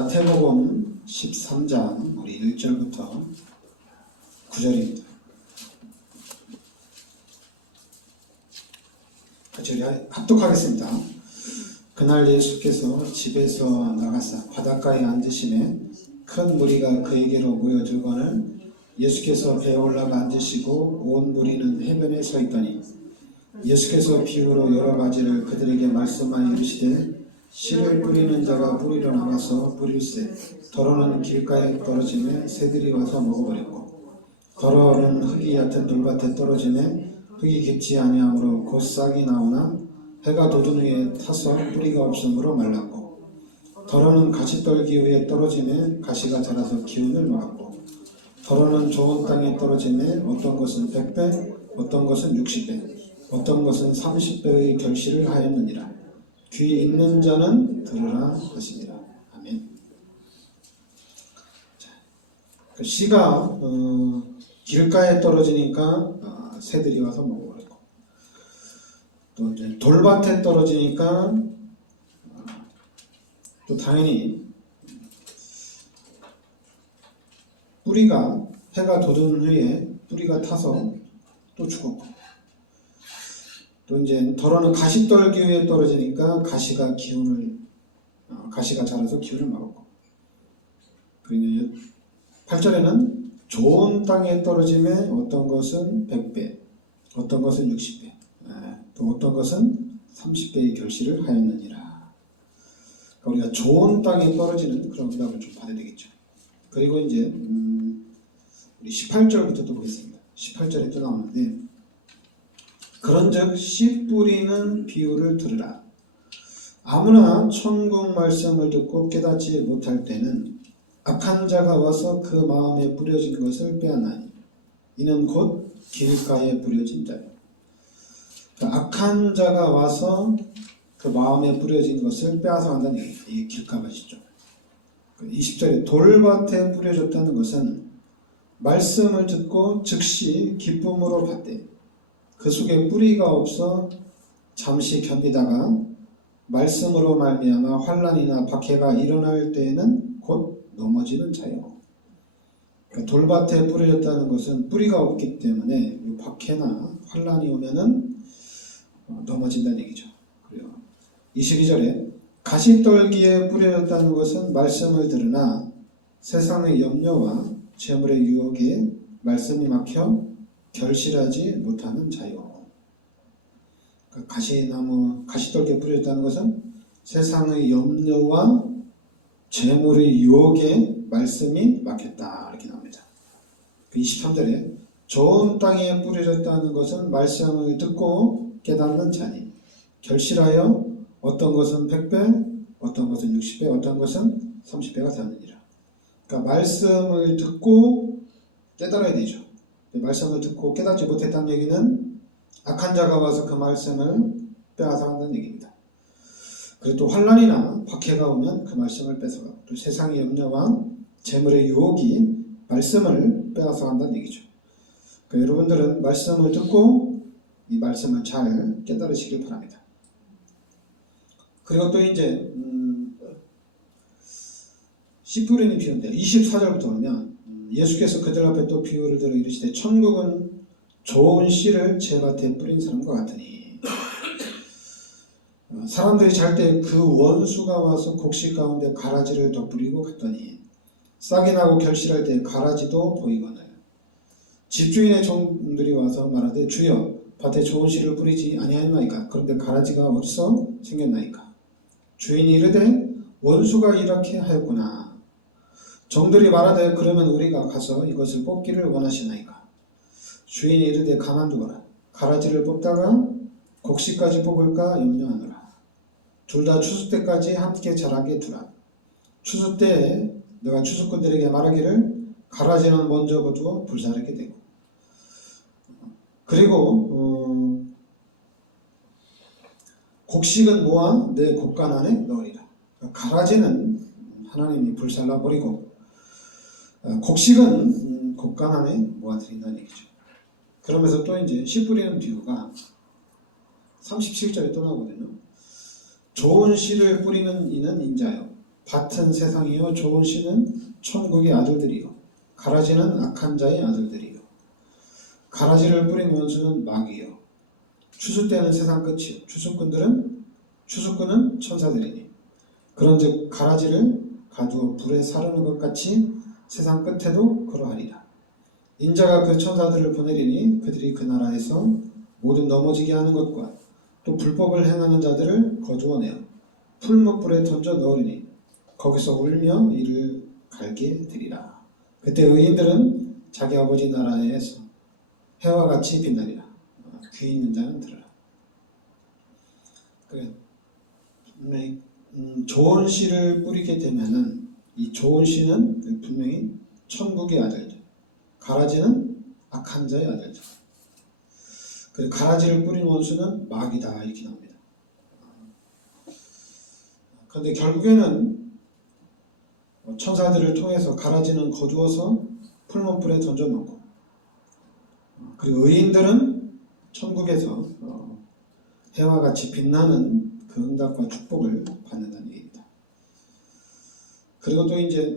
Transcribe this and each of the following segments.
마태복음 13장 우리 1절부터 9절입니다. 같이 우리 합독하겠습니다. 그날 예수께서 집에서 나가사 바닷가에 앉으시매 큰 무리가 그에게로 모여들거늘 예수께서 배에 올라가 앉으시고 온 무리는 해변에 서 있더니 예수께서 비유로 여러 가지를 그들에게 말씀하여 이르시되 씨를 뿌리는 자가 뿌리러 나가서 뿌릴새 더러는 길가에 떨어지매 새들이 와서 먹어버렸고 더러는 흙이 얕은 돌밭에 떨어지매 흙이 깊지 아니하므로 곧 싹이 나오나 해가 돋은 후에 타서 뿌리가 없으므로 말랐고 더러는 가시떨기 위에 떨어지매 가시가 자라서 기운을 먹었고 더러는 좋은 땅에 떨어지매 어떤 것은 100배 어떤 것은 60배 어떤 것은 30배의 결실을 하였느니라. 귀 있는 자는 들으라 하시니라. 아멘. 자, 그 씨가 길가에 떨어지니까 새들이 와서 먹어버렸고 또 이제 돌밭에 떨어지니까 또 당연히 뿌리가 해가 돋은 후에 뿌리가 타서 또 죽었고 또 이제 더러는 가시떨기 위에 떨어지니까 가시가 자라서 기운을 막았고 그리고 8절에는 좋은 땅에 떨어짐에 어떤 것은 100배 어떤 것은 60배 또 어떤 것은 30배의 결실을 하였느니라. 그러니까 우리가 좋은 땅에 떨어지는 그런 응답을 좀 받아야 되겠죠. 그리고 이제 우리 18절부터 또 보겠습니다. 18절에 또 나오는데 그런즉 씨 뿌리는 비유를 들으라. 아무나 천국 말씀을 듣고 깨닫지 못할 때는 악한 자가 와서 그 마음에 뿌려진 것을 빼앗나니 이는 곧 길가에 뿌려진 자요. 그러니까 악한 자가 와서 그 마음에 뿌려진 것을 빼앗아 간다는 얘기예요. 이게 길가밭이죠. 20절에 돌밭에 뿌려졌다는 것은 말씀을 듣고 즉시 기쁨으로 받되 그 속에 뿌리가 없어 잠시 견디다가 말씀으로 말미암아 환난이나 박해가 일어날 때에는 곧 넘어지는 자요. 그러니까 돌밭에 뿌려졌다는 것은 뿌리가 없기 때문에 박해나 환난이 오면은 넘어진다는 얘기죠. 그래요. 22절에 가시떨기에 뿌려졌다는 것은 말씀을 들으나 세상의 염려와 재물의 유혹에 말씀이 막혀 결실하지 못하는 자요. 그러니까 가시떨기에 뿌려졌다는 것은 세상의 염려와 재물의 유혹에 말씀이 막혔다 이렇게 나옵니다. 23절에 좋은 땅에 뿌려졌다는 것은 말씀을 듣고 깨닫는 자니 결실하여 어떤 것은 100배 어떤 것은 60배 어떤 것은 30배가 되느니라. 그러니까 말씀을 듣고 깨달아야 되죠. 말씀을 듣고 깨닫지 못했다는 얘기는 악한 자가 와서 그 말씀을 빼앗아 간다는 얘기입니다. 그리고 또 환난이나 박해가 오면 그 말씀을 뺏어가고 또 세상의 염려와 재물의 유혹이 말씀을 빼앗아 간다는 얘기죠. 그러니까 여러분들은 말씀을 듣고 이 말씀을 잘 깨달으시길 바랍니다. 그리고 또 이제 씨 뿌리는 비유인데 24절부터 보면 예수께서 그들 앞에 또 비유를 들어 이르시되 천국은 좋은 씨를 제 밭에 뿌린 사람과 같으니 사람들이 잘 때 그 원수가 와서 곡식 가운데 가라지를 덧뿌리고 갔더니 싹이 나고 결실할 때 가라지도 보이거늘 집주인의 종들이 와서 말하되 주여 밭에 좋은 씨를 뿌리지 아니하나이까 그런데 가라지가 어디서 생겼나이까 주인이 이르되 원수가 이렇게 하였구나. 종들이 말하되 그러면 우리가 가서 이것을 뽑기를 원하시나이까. 주인이 이르되 가만두거라. 가라지를 뽑다가 곡식까지 뽑을까 염려하노라. 둘 다 추수 때까지 함께 자라게 두라. 추수 때에 내가 추수꾼들에게 말하기를 가라지는 먼저 거두어 불사르게 되고 그리고 곡식은 모아 내 곡간 안에 넣으리라. 가라지는 하나님이 불살라버리고 곡식은 곡간 안에 모아드린다는 얘기죠. 그러면서 또 이제 씨 뿌리는 비유가 37절에 또 나오거든요. 좋은 씨를 뿌리는 이는 인자요 밭은 세상이요 좋은 씨는 천국의 아들들이요 가라지는 악한 자의 아들들이요 가라지를 뿌린 원수는 마귀요 추수 때는 세상 끝이요 추수꾼은 천사들이니 그런즉 가라지를 가두어 불에 사르는 것 같이 세상 끝에도 그러하리라. 인자가 그 천사들을 보내리니 그들이 그 나라에서 모든 넘어지게 하는 것과 또 불법을 행하는 자들을 거두어내어 풀무불에 던져 넣으리니 거기서 울며 이를 갈게 되리라. 그때 의인들은 자기 아버지 나라에서 해와 같이 빛나리라. 귀 있는 자는 들으라. 분명히 좋은 씨를 뿌리게 되면은 이 좋은 씨는 분명히 천국의 아들들, 가라지는 악한 자의 아들들. 그 가라지를 뿌린 원수는 마귀다 이렇게 나옵니다. 그런데 결국에는 천사들을 통해서 가라지는 거두어서 풀무불에 던져놓고 그리고 의인들은 천국에서 해와 같이 빛나는 그 응답과 축복을 받는다는 얘기입니다. 그리고 또 이제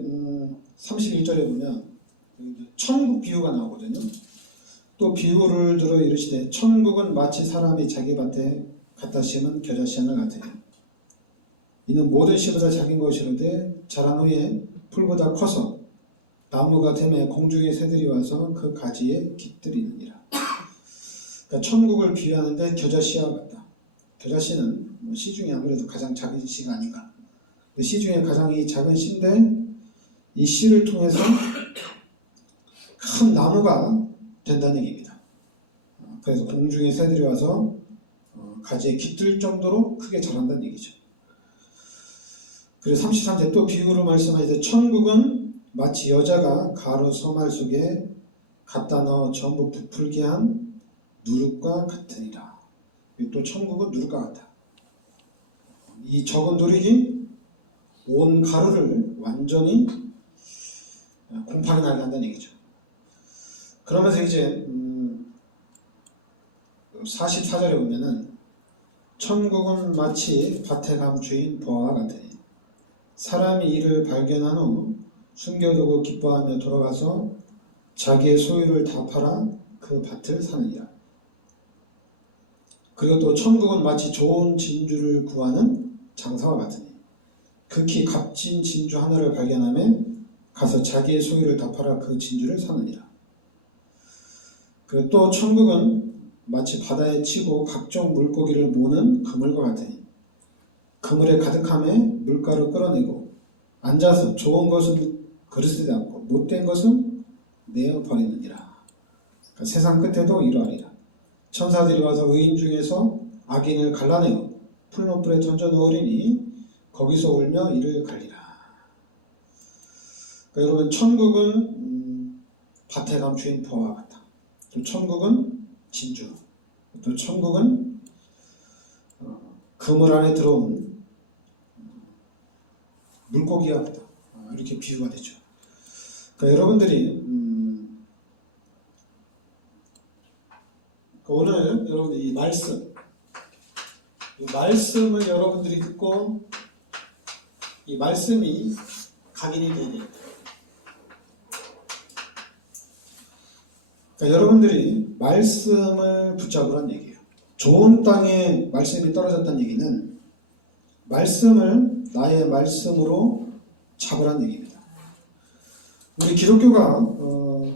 31절에 보면 천국 비유가 나오거든요. 또 비유를 들어 이르시되 천국은 마치 사람이 자기 밭에 갖다 심은 겨자씨 하나 같으니 이는 모든 씨보다 작은 것이로되 자란 후에 풀보다 커서 나무가 되매 공중의 새들이 와서 그 가지에 깃들이느니라. 그러니까 천국을 비유하는데 겨자씨와 같다. 겨자씨는 씨 중에 아무래도 가장 작은 씨가 아닌가. 씨 중에 가장 이 작은 씨인데 이 씨를 통해서 큰 나무가 된다는 얘기입니다. 그래서 공중의 새들이 와서 가지에 깃들 정도로 크게 자란다는 얘기죠. 그리고 33절 또 비유로 말씀하시되 천국은 마치 여자가 가루 소말 속에 갖다 넣어 전부 부풀게 한 누룩과 같으니라. 또 천국은 누룩과 같다. 이 적은 누룩이 온 가루를 완전히 곰팡이 나게 한다는 얘기죠. 그러면서 이제 44절에 보면은 천국은 마치 밭에 감추인 보화와 같으니 사람이 이를 발견한 후 숨겨두고 기뻐하며 돌아가서 자기의 소유를 다 팔아 그 밭을 사느니라. 그리고 또 천국은 마치 좋은 진주를 구하는 장사와 같으니 극히 값진 진주 하나를 발견하며 가서 자기의 소유를 다 팔아 그 진주를 사느니라. 그리고 또 천국은 마치 바다에 치고 각종 물고기를 모는 그물과 같으니 그물에 가득함에 물가로 끌어내고 앉아서 좋은 것은 그릇에 담고 못된 것은 내어버리느니라. 그러니까 세상 끝에도 이러하리라. 천사들이 와서 의인 중에서 악인을 갈라내어 풀무불에 던져 넣으리니 거기서 울며 이를 갈리라. 그러니까 여러분 천국은 밭에 감추인 보화와 같다. 또 천국은 진주, 또 천국은 그물 안에 들어온 물고기와 같다. 이렇게 비유가 되죠. 그러니까 여러분들이 오늘 여러분들 이 말씀을 여러분들이 듣고 이 말씀이 각인이 되게. 그러니까 여러분들이 말씀을 붙잡으란 얘기예요. 좋은 땅에 말씀이 떨어졌다는 얘기는 말씀을 나의 말씀으로 잡으란 얘기입니다. 우리 기독교가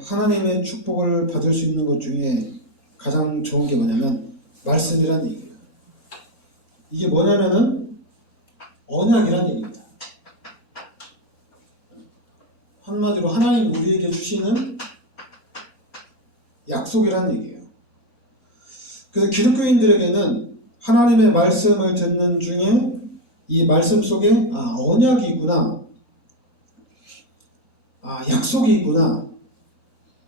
하나님의 축복을 받을 수 있는 것 중에 가장 좋은 게 뭐냐면 말씀이란 얘기예요. 이게 뭐냐면은 언약이란 얘기입니다. 한마디로 하나님 우리에게 주시는 약속이란 얘기예요. 그래서 기독교인들에게는 하나님의 말씀을 듣는 중에 이 말씀 속에 언약이 있구나, 약속이 있구나,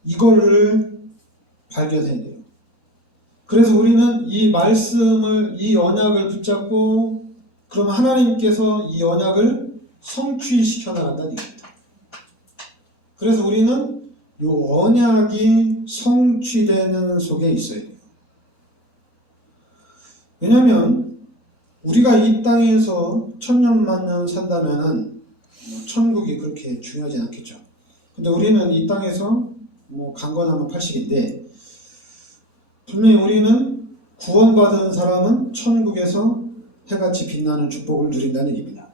이거를 발견해야 돼요. 그래서 우리는 이 말씀을, 이 언약을 붙잡고 그럼 하나님께서 이 언약을 성취시켜 나간다는 얘기입니다. 그래서 우리는 이 언약이 성취되는 속에 있어야 돼요. 왜냐하면 우리가 이 땅에서 천년만년 산다면은 천국이 그렇게 중요하지 않겠죠. 근데 우리는 이 땅에서 강건하면 80인데 분명히 우리는 구원받은 사람은 천국에서 해같이 빛나는 축복을 누린다는 얘기입니다.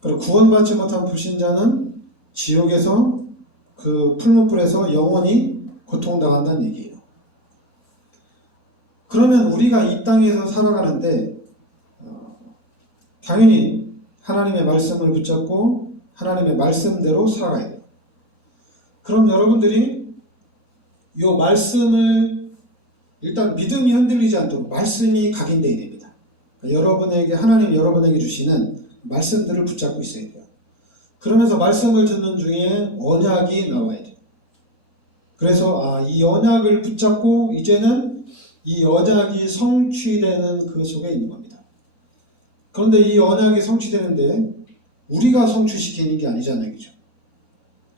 그리고 구원받지 못한 불신자는 지옥에서 그 풀무불에서 영원히 고통당한다는 얘기예요. 그러면 우리가 이 땅에서 살아가는데 당연히 하나님의 말씀을 붙잡고 하나님의 말씀대로 살아가야 돼요. 그럼 여러분들이 이 말씀을 일단 믿음이 흔들리지 않도록 말씀이 각인되어야 됩니다. 그러니까 하나님 여러분에게 주시는 말씀들을 붙잡고 있어야 돼요. 그러면서 말씀을 듣는 중에 언약이 나와야 돼요. 그래서 이 언약을 붙잡고 이제는 이 언약이 성취되는 그 속에 있는 겁니다. 그런데 이 언약이 성취되는데 우리가 성취시키는 게 아니잖아요. 그죠?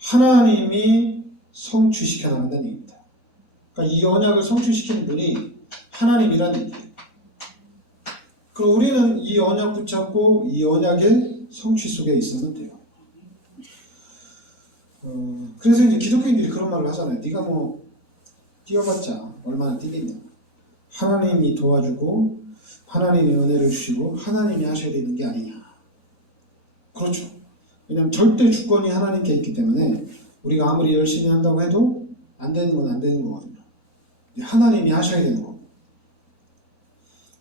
하나님이 성취시켜 나간다는 얘기입니다. 그러니까 이 언약을 성취시키는 분이 하나님이라는 얘기예요. 그럼 우리는 이 언약 붙잡고 이 언약의 성취 속에 있으면 돼요. 그래서 이제 기독교인들이 그런 말을 하잖아요. 네가 뛰어봤자 얼마나 뛰겠냐. 하나님이 도와주고 하나님이 은혜를 주시고 하나님이 하셔야 되는 게 아니냐. 그렇죠. 왜냐하면 절대 주권이 하나님께 있기 때문에 우리가 아무리 열심히 한다고 해도 안 되는 건 안 되는 거거든요. 하나님이 하셔야 되는 거고.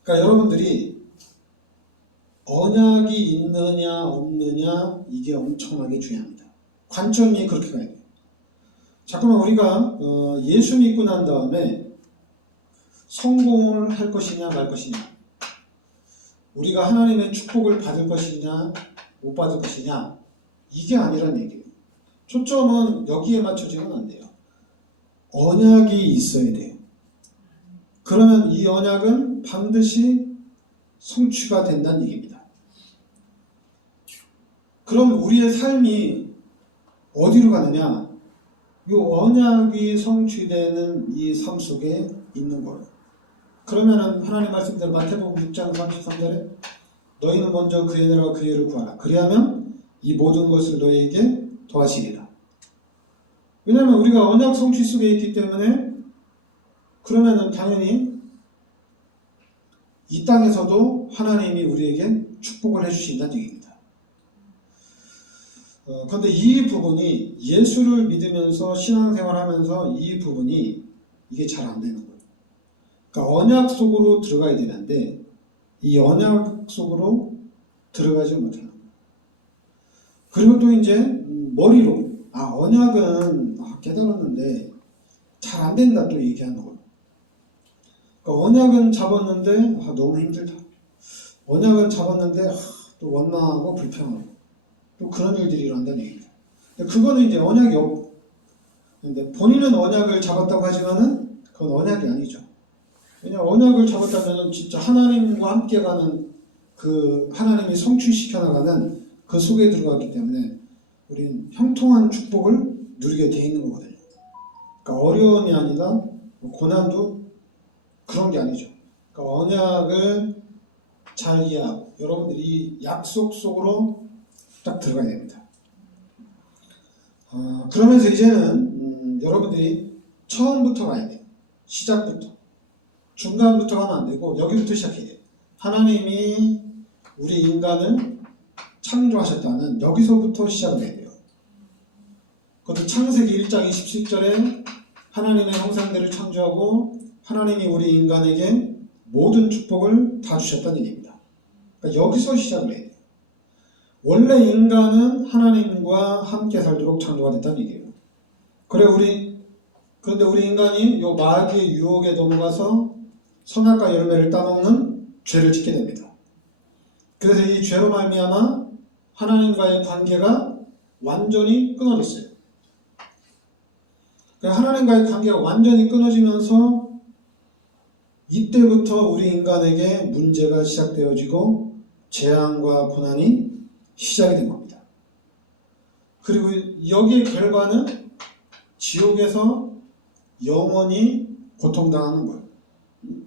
그러니까 여러분들이 언약이 있느냐 없느냐 이게 엄청나게 중요합니다. 관점이 그렇게 가야 돼요. 잠깐만 우리가 예수 믿고 난 다음에 성공을 할 것이냐 말 것이냐, 우리가 하나님의 축복을 받을 것이냐 못 받을 것이냐, 이게 아니란 얘기예요. 초점은 여기에 맞춰지면 안 돼요. 언약이 있어야 돼요. 그러면 이 언약은 반드시 성취가 된다는 얘기입니다. 그럼 우리의 삶이 어디로 가느냐? 이 언약이 성취되는 이 삶 속에 있는 거예요. 그러면은 하나님 말씀대로 마태복음 6장 33절에 너희는 먼저 그의 나라와 그의 의를 구하라. 그리하면 이 모든 것을 너희에게 더하시리라. 왜냐하면 우리가 언약 성취 속에 있기 때문에 그러면은 당연히 이 땅에서도 하나님이 우리에게 축복을 해주신다는 얘기입니다. 그런데 이 부분이 예수를 믿으면서 신앙생활하면서 이 부분이 이게 잘 안 되는 거예요. 그러니까 언약 속으로 들어가야 되는데 이 언약 속으로 들어가지 못하는 거예요. 그리고 또 이제 머리로 언약은 깨달았는데 잘 안 된다 또 얘기하는 거예요. 그러니까 언약은 잡았는데 너무 힘들다. 언약은 잡았는데 또 원망하고 불평하고 또 그런 일들이 일어난다는 얘기입니다. 그거는 이제 언약이 없고, 근데 본인은 언약을 잡았다고 하지만은 그건 언약이 아니죠. 왜냐하면 언약을 잡았다면 진짜 하나님과 함께 가는 그 하나님이 성취시켜 나가는 그 속에 들어가기 때문에 우리는 형통한 축복을 누리게 돼 있는 거거든요. 그러니까 어려움이 아니라 고난도 그런 게 아니죠. 그러니까 언약을 잘 이해하고 여러분들이 이 약속 속으로 딱 들어가야 됩니다. 그러면서 이제는 여러분들이 처음부터 가야 돼요. 시작부터. 중간부터 가면 안 되고 여기부터 시작해야 돼요. 하나님이 우리 인간을 창조하셨다는 여기서부터 시작을 해야 돼요. 그것도 창세기 1장 27절에 하나님의 형상대를 창조하고 하나님이 우리 인간에게 모든 축복을 다 주셨다는 얘기입니다. 그러니까 여기서 시작을 해야 돼요. 원래 인간은 하나님과 함께 살도록 창조가 됐다는 얘기예요. 그런데 우리 인간이 요 마귀의 유혹에 넘어가서 선악과 열매를 따먹는 죄를 짓게 됩니다. 그래서 이 죄로 말미암아 하나님과의 관계가 완전히 끊어졌어요. 하나님과의 관계가 완전히 끊어지면서 이때부터 우리 인간에게 문제가 시작되어지고 재앙과 고난이 시작이 된 겁니다. 그리고 여기의 결과는 지옥에서 영원히 고통당하는 거예요.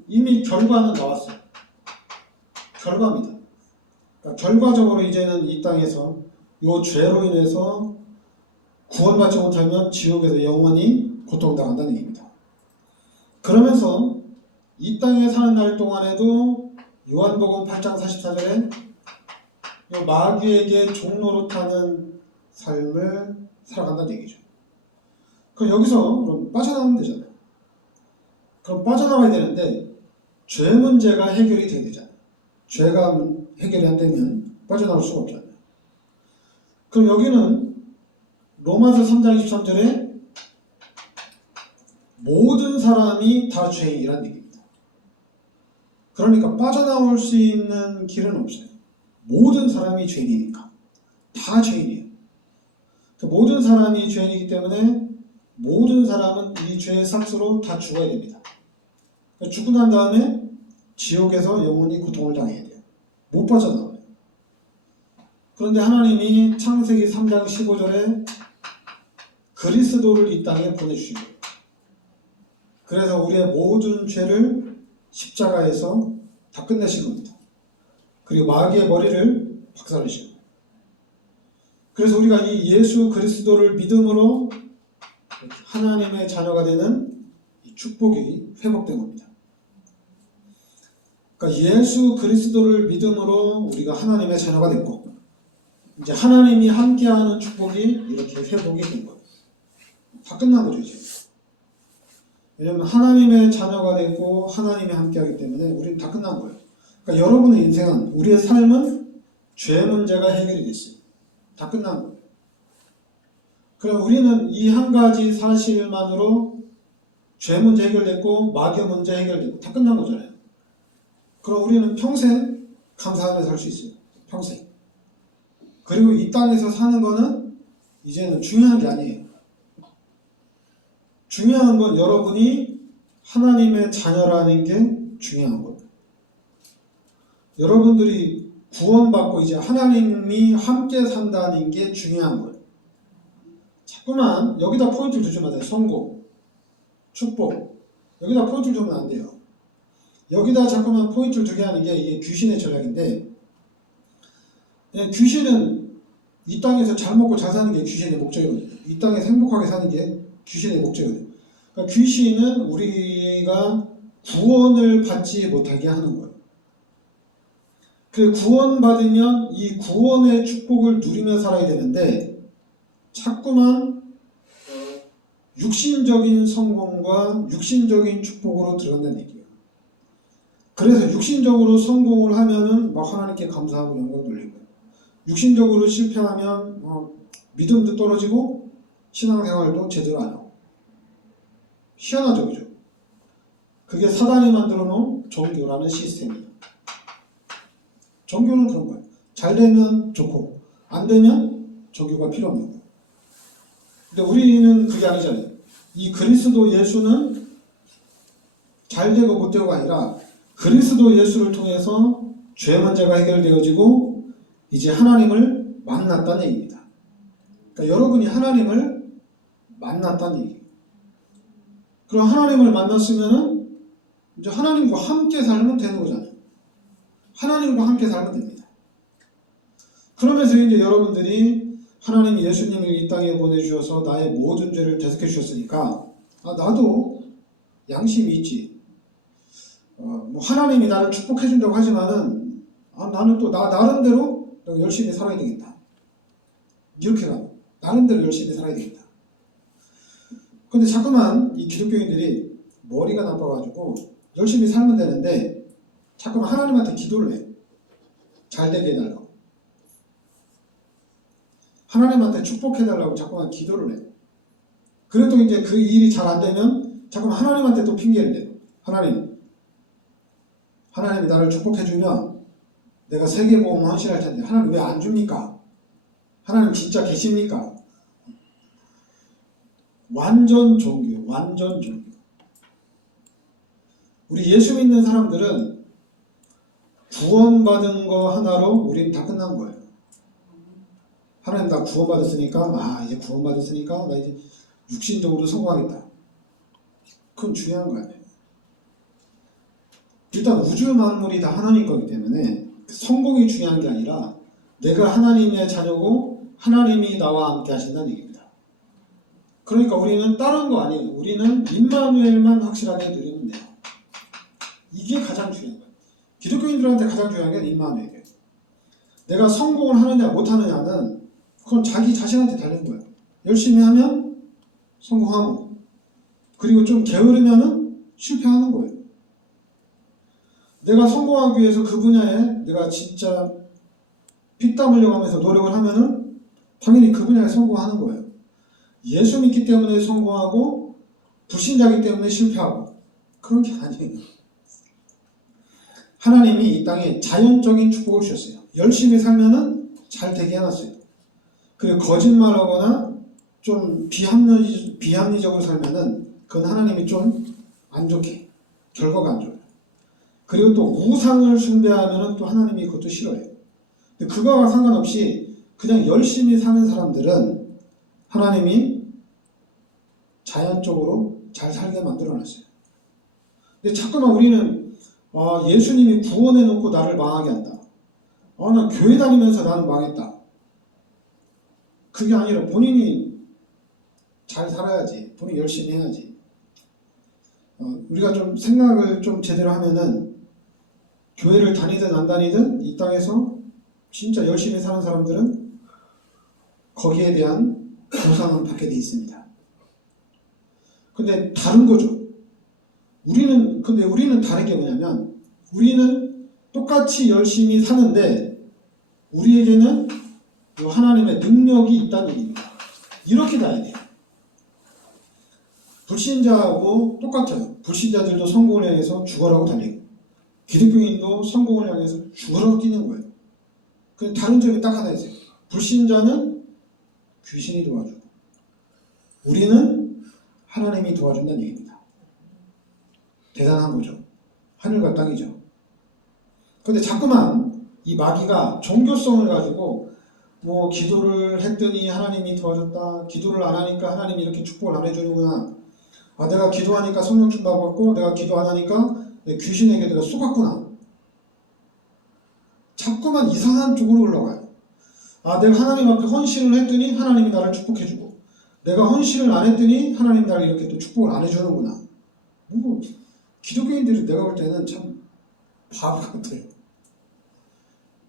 이미 결과는 나왔어요. 결과입니다. 그러니까 결과적으로 이제는 이 땅에서 요 죄로 인해서 구원받지 못하면 지옥에서 영원히 고통당한다는 얘기입니다. 그러면서 이 땅에 사는 날 동안에도 요한복음 8장 44절에 마귀에게 종노릇하는 삶을 살아간다는 얘기죠. 그럼 여기서 그럼 빠져나오면 되잖아요. 그럼 빠져나와야 되는데 죄 문제가 해결이 돼야 되잖아요. 죄가 해결이 안 되면 빠져나올 수가 없잖아요. 그럼 여기는 로마서 3장 23절에 모든 사람이 다 죄인이라는 얘기입니다. 그러니까 빠져나올 수 있는 길은 없어요. 모든 사람이 죄인이니까. 다 죄인이에요. 그 모든 사람이 죄인이기 때문에 모든 사람은 이 죄의 삭스로 다 죽어야 됩니다. 죽고 난 다음에 지옥에서 영원히 고통을 당해야 돼요. 못 빠져나와요. 그런데 하나님이 창세기 3장 15절에 그리스도를 이 땅에 보내주신 거예요. 그래서 우리의 모든 죄를 십자가에서 다 끝내신 겁니다. 그리고 마귀의 머리를 박살내신 거예요. 그래서 우리가 이 예수 그리스도를 믿음으로 하나님의 자녀가 되는 축복이 회복된 겁니다. 그러니까 예수 그리스도를 믿음으로 우리가 하나님의 자녀가 됐고 이제 하나님이 함께하는 축복이 이렇게 회복이 된 거예요. 다 끝난 거죠 이제. 왜냐하면 하나님의 자녀가 됐고 하나님이 함께하기 때문에 우리는 다 끝난 거예요. 그러니까 여러분의 인생은 우리의 삶은 죄 문제가 해결이 됐어요. 다 끝난 거예요. 그럼 우리는 이 한 가지 사실만으로 죄 문제 해결됐고 마귀 문제 해결됐고 다 끝난 거잖아요. 그럼 우리는 평생 감사하며 살 수 있어요. 평생. 그리고 이 땅에서 사는 거는 이제는 중요한 게 아니에요. 중요한 건 여러분이 하나님의 자녀라는 게 중요한 거예요. 여러분들이 구원받고 이제 하나님이 함께 산다는 게 중요한 거예요. 자꾸만 여기다 포인트를 두지 마세요. 성공, 축복. 여기다 포인트를 두면 안 돼요. 여기다 자꾸만 포인트를 두게 하는 게 이게 귀신의 전략인데 귀신은 이 땅에서 잘 먹고 잘 사는 게 귀신의 목적이거든요. 이 땅에서 행복하게 사는 게 귀신의 목적이거든요. 그러니까 귀신은 우리가 구원을 받지 못하게 하는 거예요. 그 구원받으면 이 구원의 축복을 누리며 살아야 되는데 자꾸만 육신적인 성공과 육신적인 축복으로 들어간다는 얘기예요. 그래서 육신적으로 성공을 하면은 막 하나님께 감사하고 영광 돌리고 육신적으로 실패하면 믿음도 떨어지고 신앙생활도 제대로 안 하고 희한하죠, 그죠? 그게 사단이 만들어 놓은 종교라는 시스템이에요. 종교는 그런 거예요. 잘 되면 좋고 안 되면 종교가 필요 없는 거예요. 근데 우리는 그게 아니잖아요. 이 그리스도 예수는 잘 되고 못 되고가 아니라 그리스도 예수를 통해서 죄 문제가 해결되어지고 이제 하나님을 만났다는 얘기입니다. 그러니까 여러분이 하나님을 만났다는 얘기예요. 그럼 하나님을 만났으면 이제 하나님과 함께 살면 되는 거잖아요. 하나님과 함께 살면 됩니다. 그러면서 이제 여러분들이 하나님이 예수님을 이 땅에 보내주셔서 나의 모든 죄를 대속해 주셨으니까 나도 양심이 있지. 뭐 하나님이 나를 축복해 준다고 하지만은 나는 또 나름대로 열심히 살아야 되겠다. 이렇게 가요. 나름대로 열심히 살아야 되겠다. 근데 자꾸만 이 기독교인들이 머리가 나빠가지고 열심히 살면 되는데 자꾸만 하나님한테 기도를 해. 잘 되게 해달라고. 하나님한테 축복해달라고 자꾸만 기도를 해. 그래도 이제 그 일이 잘 안 되면 자꾸만 하나님한테 또 핑계를 내. 하나님이 나를 축복해주면 내가 세계복음 헌신할 텐데 하나님 왜 안 줍니까? 하나님 진짜 계십니까? 완전 종교, 완전 종교. 우리 예수 믿는 사람들은 구원받은 거 하나로 우린 다 끝난 거예요. 하나님 나 구원받았으니까 이제 구원받았으니까 나 이제 육신적으로 성공하겠다. 그건 중요한 거 아니에요. 일단 우주 만물이 다 하나님 거기 때문에 성공이 중요한 게 아니라 내가 하나님의 자녀고 하나님이 나와 함께 하신다는 얘기입니다. 그러니까 우리는 다른 거 아니에요. 우리는 임마누엘만 확실하게 누리면 돼요. 이게 가장 중요한 거예요. 기독교인들한테 가장 중요한 게 임마누엘이에요. 내가 성공을 하느냐 못하느냐는 그건 자기 자신한테 달린 거예요. 열심히 하면 성공하고, 그리고 좀 게으르면은 실패하는 거예요. 내가 성공하기 위해서 그 분야에 내가 진짜 피땀 흘려가면서 노력을 하면은 당연히 그 분야에 성공하는 거예요. 예수 믿기 때문에 성공하고 불신자이기 때문에 실패하고 그런 게 아니에요. 하나님이 이 땅에 자연적인 축복을 주셨어요. 열심히 살면은 잘 되게 해놨어요. 그리고 거짓말하거나 좀 비합리적으로 살면은 그건 하나님이 좀 안 좋게, 결과가 안 좋아요. 그리고 또 우상을 숭배하면은 또 하나님이 그것도 싫어해요. 근데 그거와 상관없이 그냥 열심히 사는 사람들은 하나님이 자연적으로 잘 살게 만들어놨어요. 근데 자꾸만 우리는 예수님이 구원해놓고 나를 망하게 한다. 나 교회 다니면서 나는 망했다. 그게 아니라 본인이 잘 살아야지. 본인이 열심히 해야지. 우리가 좀 생각을 좀 제대로 하면은 교회를 다니든 안 다니든 이 땅에서 진짜 열심히 사는 사람들은 거기에 대한 보상은 받게 돼 있습니다. 근데 다른 거죠. 근데 우리는 다른 게 뭐냐면, 우리는 똑같이 열심히 사는데 우리에게는 하나님의 능력이 있다는 얘기입니다. 이렇게 가야 돼요. 불신자하고 똑같아요. 불신자들도 성공을 향해서 죽어라고 달리고, 기독교인도 성공을 향해서 죽어라고 뛰는 거예요. 근데 다른 점이 딱 하나 있어요. 불신자는 귀신이 도와주고, 우리는 하나님이 도와준다는 얘기입니다. 대단한 거죠. 하늘과 땅이죠. 근데 자꾸만 이 마귀가 종교성을 가지고 기도를 했더니 하나님이 도와줬다. 기도를 안 하니까 하나님이 이렇게 축복을 안 해주는구나. 내가 기도하니까 성령 충만 받고, 내가 기도 안 하니까 내 귀신에게 내가 쏘갔구나. 자꾸만 이상한 쪽으로 흘러가요. 내가 하나님 앞에 헌신을 했더니 하나님이 나를 축복해주고, 내가 헌신을 안 했더니 하나님이 나를 이렇게 또 축복을 안 해주는구나. 기독교인들이 내가 볼 때는 참 바보 같아요.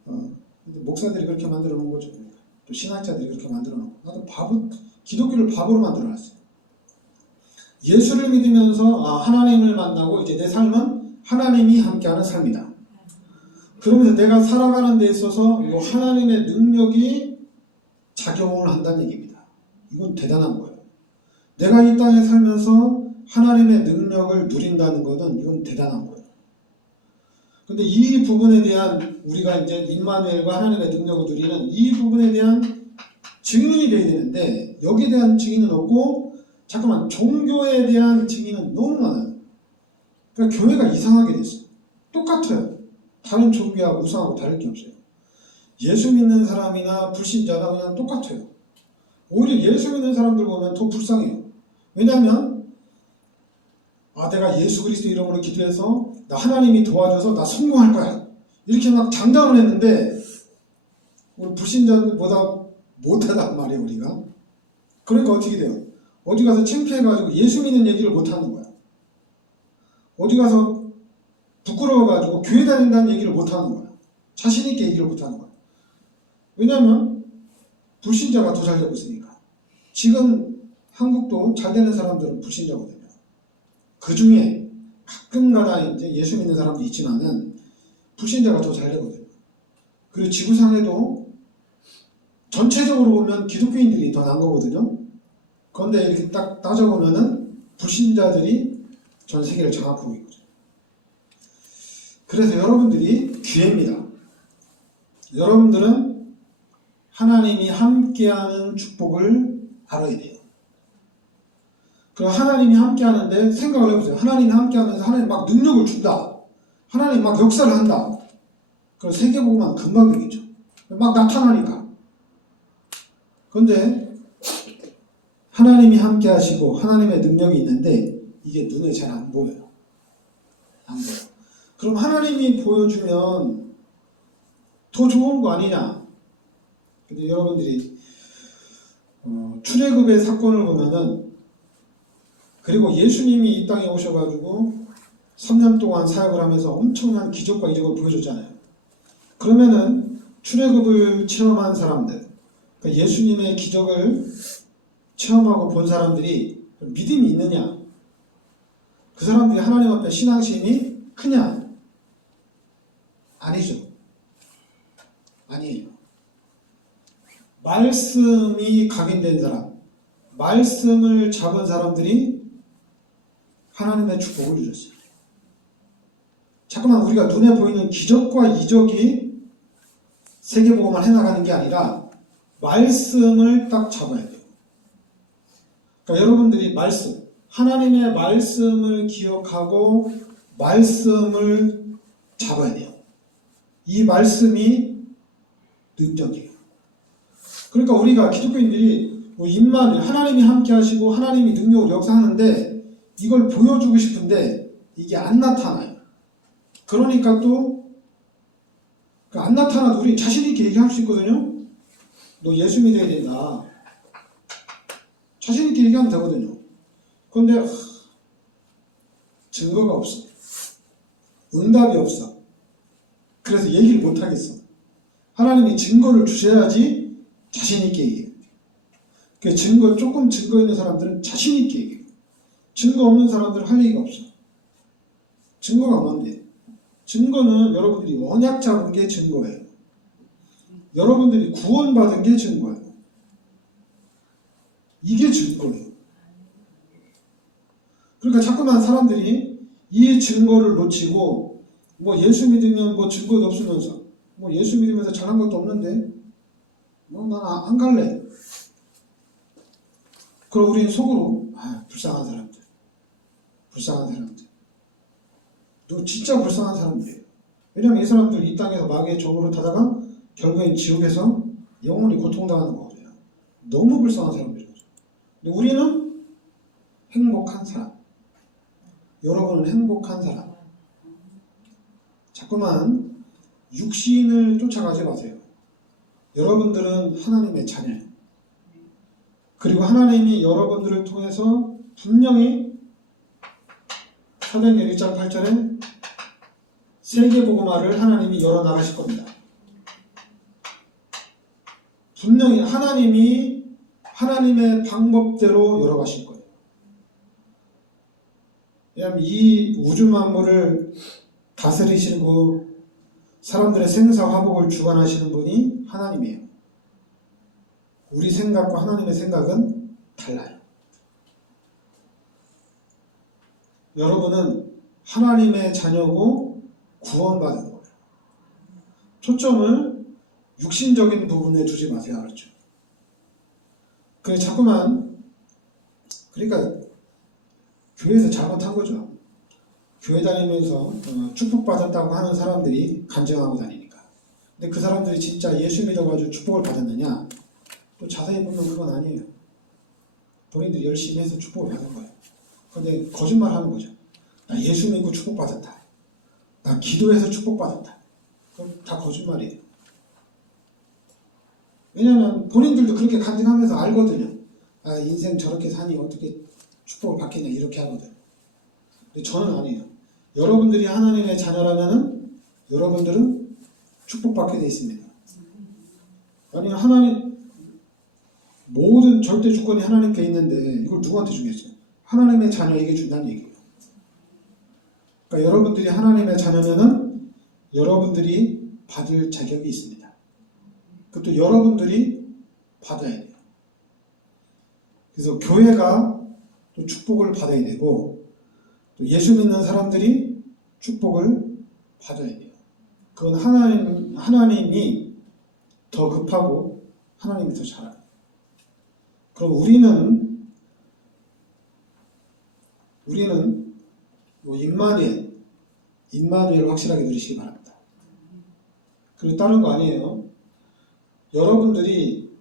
근데 목사들이 그렇게 만들어 놓은 거죠. 또 신학자들이 그렇게 만들어 놓고, 나도 기독교를 바보로 만들어 놨어요. 예수를 믿으면서 하나님을 만나고 이제 내 삶은 하나님이 함께하는 삶이다. 그러면서 내가 살아가는 데 있어서 이 하나님의 능력이 작용을 한다는 얘기입니다. 이건 대단한 거예요. 내가 이 땅에 살면서 하나님의 능력을 누린다는 것은 이건 대단한 거예요. 근데 이 부분에 대한, 우리가 이제 임마누엘과 하나님의 능력을 누리는 이 부분에 대한 증인이 되어야 되는데, 여기에 대한 증인은 없고, 잠깐만, 종교에 대한 증인은 너무 많아요. 그러니까 교회가 이상하게 됐어요. 똑같아요. 다른 종교하고 우상하고 다를 게 없어요. 예수 믿는 사람이나 불신자나 그냥 똑같아요. 오히려 예수 믿는 사람들 보면 더 불쌍해요. 왜냐하면 내가 예수 그리스도 이름으로 기도해서 나 하나님이 도와줘서 나 성공할 거야. 이렇게 막 장담을 했는데 우리 불신자들보다 못하단 말이에요, 우리가. 그러니까 어떻게 돼요? 어디 가서 창피해가지고 예수 믿는 얘기를 못하는 거야. 어디 가서 부끄러워가지고 교회 다닌다는 얘기를 못하는 거야. 자신있게 얘기를 못하는 거야. 왜냐하면 불신자가 더 잘 되고 있으니까. 지금 한국도 잘 되는 사람들은 불신자거든요. 그 중에 가끔가다 이제 예수 믿는 사람도 있지만은 불신자가 더 잘 되거든요. 그리고 지구상에도 전체적으로 보면 기독교인들이 더 나은 거거든요. 그런데 이렇게 딱 따져보면은 불신자들이 전 세계를 장악하고 있거든요. 그래서 여러분들이 기회입니다. 여러분들은 하나님이 함께하는 축복을 알아야 돼요. 그 하나님이 함께하는데 생각을 해보세요. 하나님이 함께하면서 하나님 막 능력을 준다. 하나님 막 역사를 한다. 그럼 세계복음은 금방 되겠죠. 막 나타나니까. 그런데 하나님이 함께 하시고 하나님의 능력이 있는데 이게 눈에 잘 안 보여요. 안 보여요. 그럼 하나님이 보여주면 더 좋은 거 아니냐? 근데 여러분들이 출애굽의 사건을 보면은 그리고 예수님이 이 땅에 오셔가지고 3년 동안 사역을 하면서 엄청난 기적과 이적을 보여줬잖아요. 그러면은 출애굽을 체험한 사람들, 그러니까 예수님의 기적을 체험하고 본 사람들이 믿음이 있느냐? 그 사람들이 하나님 앞에 신앙심이 크냐? 아니죠. 아니에요. 말씀이 각인된 사람, 말씀을 잡은 사람들이 하나님의 축복을 누렸어요. 잠깐만, 우리가 눈에 보이는 기적과 이적이 세계복음을 해나가는 게 아니라 말씀을 딱 잡아야 돼요. 그러니까 여러분들이 말씀, 하나님의 말씀을 기억하고 말씀을 잡아야 돼요. 이 말씀이 능력이에요. 그러니까 우리가 기독교인들이 임마누엘, 하나님이 함께 하시고 하나님이 능력으로 역사하는데 이걸 보여주고 싶은데 이게 안 나타나요. 그러니까 또 안 나타나도 우리 자신 있게 얘기할 수 있거든요. 너 예수 믿어야 된다. 자신 있게 얘기하면 되거든요. 그런데 증거가 없어. 응답이 없어. 그래서 얘기를 못 하겠어. 하나님이 증거를 주셔야지 자신 있게 얘기해요. 그 조금 증거 있는 사람들은 자신 있게 얘기해요. 증거 없는 사람들은 할 얘기가 없어. 증거가 뭔데? 증거는 여러분들이 언약 잡은 게 증거예요. 여러분들이 구원받은 게 증거예요. 이게 증거예요. 그러니까 자꾸만 사람들이 이 증거를 놓치고 예수 믿으면 증거도 없으면서 예수 믿으면서 잘한 것도 없는데 난 안 갈래. 그럼 우리는 속으로 불쌍한 사람들. 너 진짜 불쌍한 사람들이에요. 왜냐하면 이 사람들 이 땅에서 마귀의 종으로 타다가 결국엔 지옥에서 영원히 고통당하는 거거든요. 너무 불쌍한 사람들이죠. 근데 우리는 행복한 사람. 여러분은 행복한 사람. 자꾸만 육신을 쫓아가지 마세요. 여러분들은 하나님의 자녀예요. 그리고 하나님이 여러분들을 통해서 분명히 사도행전 1장 8절에 세계복음화를 하나님이 열어나가실 겁니다. 분명히 하나님이 하나님의 방법대로 열어가실 거예요. 왜냐하면 이 우주 만물을 다스리시고 사람들의 생사화복을 주관하시는 분이 하나님이에요. 우리 생각과 하나님의 생각은 달라요. 여러분은 하나님의 자녀고 구원받은 거예요. 초점을 육신적인 부분에 두지 마세요. 알았죠? 그러니까 교회에서 잘못한 거죠. 교회 다니면서 축복받았다고 하는 사람들이 간증하고 다니니까. 근데 그 사람들이 진짜 예수 믿어가지고 축복을 받았느냐? 또 자세히 보면 그건 아니에요. 본인들이 열심히 해서 축복을 받은 거예요. 근데 거짓말 하는 거죠. 나 예수 믿고 축복받았다. 나 기도해서 축복받았다. 그럼 다 거짓말이에요. 왜냐하면 본인들도 그렇게 간증하면서 알거든요. 인생 저렇게 사니 어떻게 축복을 받겠냐 이렇게 하거든. 근데 저는 아니에요. 여러분들이 하나님의 자녀라면은 여러분들은 축복받게 되어 있습니다. 아니 모든 절대 주권이 하나님께 있는데 이걸 누구한테 주겠어요? 하나님의 자녀에게 준다는 얘기예요. 그러니까 여러분들이 하나님의 자녀면은 여러분들이 받을 자격이 있습니다. 그것도 여러분들이 받아야 돼요. 그래서 교회가 또 축복을 받아야 되고 또 예수 믿는 사람들이 축복을 받아야 돼요. 그건 하나님이 더 급하고 하나님이 더 잘해요. 그럼 우리는 임마누엘 확실하게 들으시기 바랍니다. 그리고 다른 거 아니에요. 여러분들이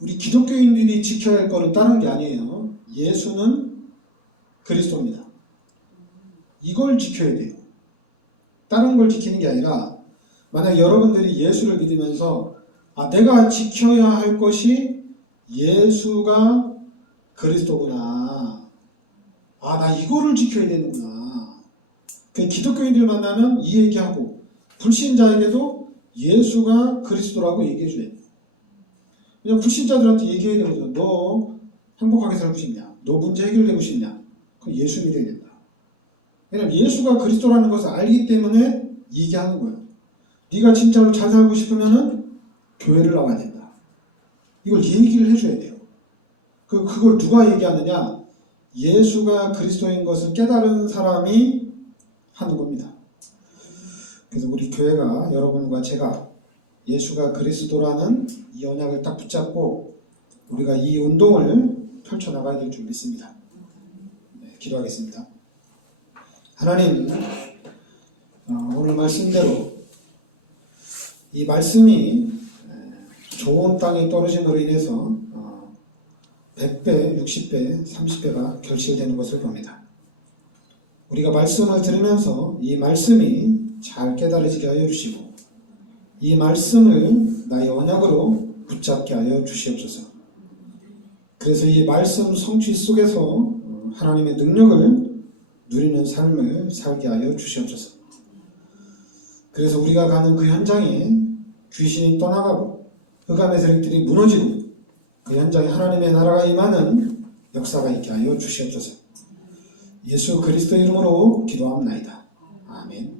우리 기독교인들이 지켜야 할 거는 다른 게 아니에요. 예수는 그리스도입니다. 이걸 지켜야 돼요. 다른 걸 지키는 게 아니라 만약 여러분들이 예수를 믿으면서 내가 지켜야 할 것이 예수가 그리스도구나. 아, 나 이거를 지켜야 되는구나. 그 기독교인들 만나면 이 얘기하고 불신자에게도 예수가 그리스도라고 얘기해 줘야 돼. 그냥 불신자들한테 얘기해야 되거든. 너 행복하게 살고 싶냐? 너 문제 해결되고 싶냐? 그럼 예수 믿어야 된다. 왜냐면 예수가 그리스도라는 것을 알기 때문에 얘기하는 거야. 네가 진짜로 잘 살고 싶으면은 교회를 나와야 된다. 이걸 얘기를 해줘야 돼요. 그걸 누가 얘기하느냐? 예수가 그리스도인 것을 깨달은 사람이 하는 겁니다. 그래서 우리 교회가 여러분과 제가 예수가 그리스도라는 이 언약을 딱 붙잡고 우리가 이 운동을 펼쳐나가야 될 줄 믿습니다. 네, 기도하겠습니다. 하나님, 오늘 말씀대로 이 말씀이 좋은 땅에 떨어짐으로 인해서 100배, 60배, 30배가 결실되는 것을 봅니다. 우리가 말씀을 들으면서 이 말씀이 잘 깨달아지게 하여 주시고 이 말씀을 나의 언약으로 붙잡게 하여 주시옵소서. 그래서 이 말씀 성취 속에서 하나님의 능력을 누리는 삶을 살게 하여 주시옵소서. 그래서 우리가 가는 그 현장에 귀신이 떠나가고 흑암의 세력들이 무너지고 그 현장에 하나님의 나라가 임하는 역사가 있게 하여 주시옵소서. 예수 그리스도 이름으로 기도합나이다. 아멘.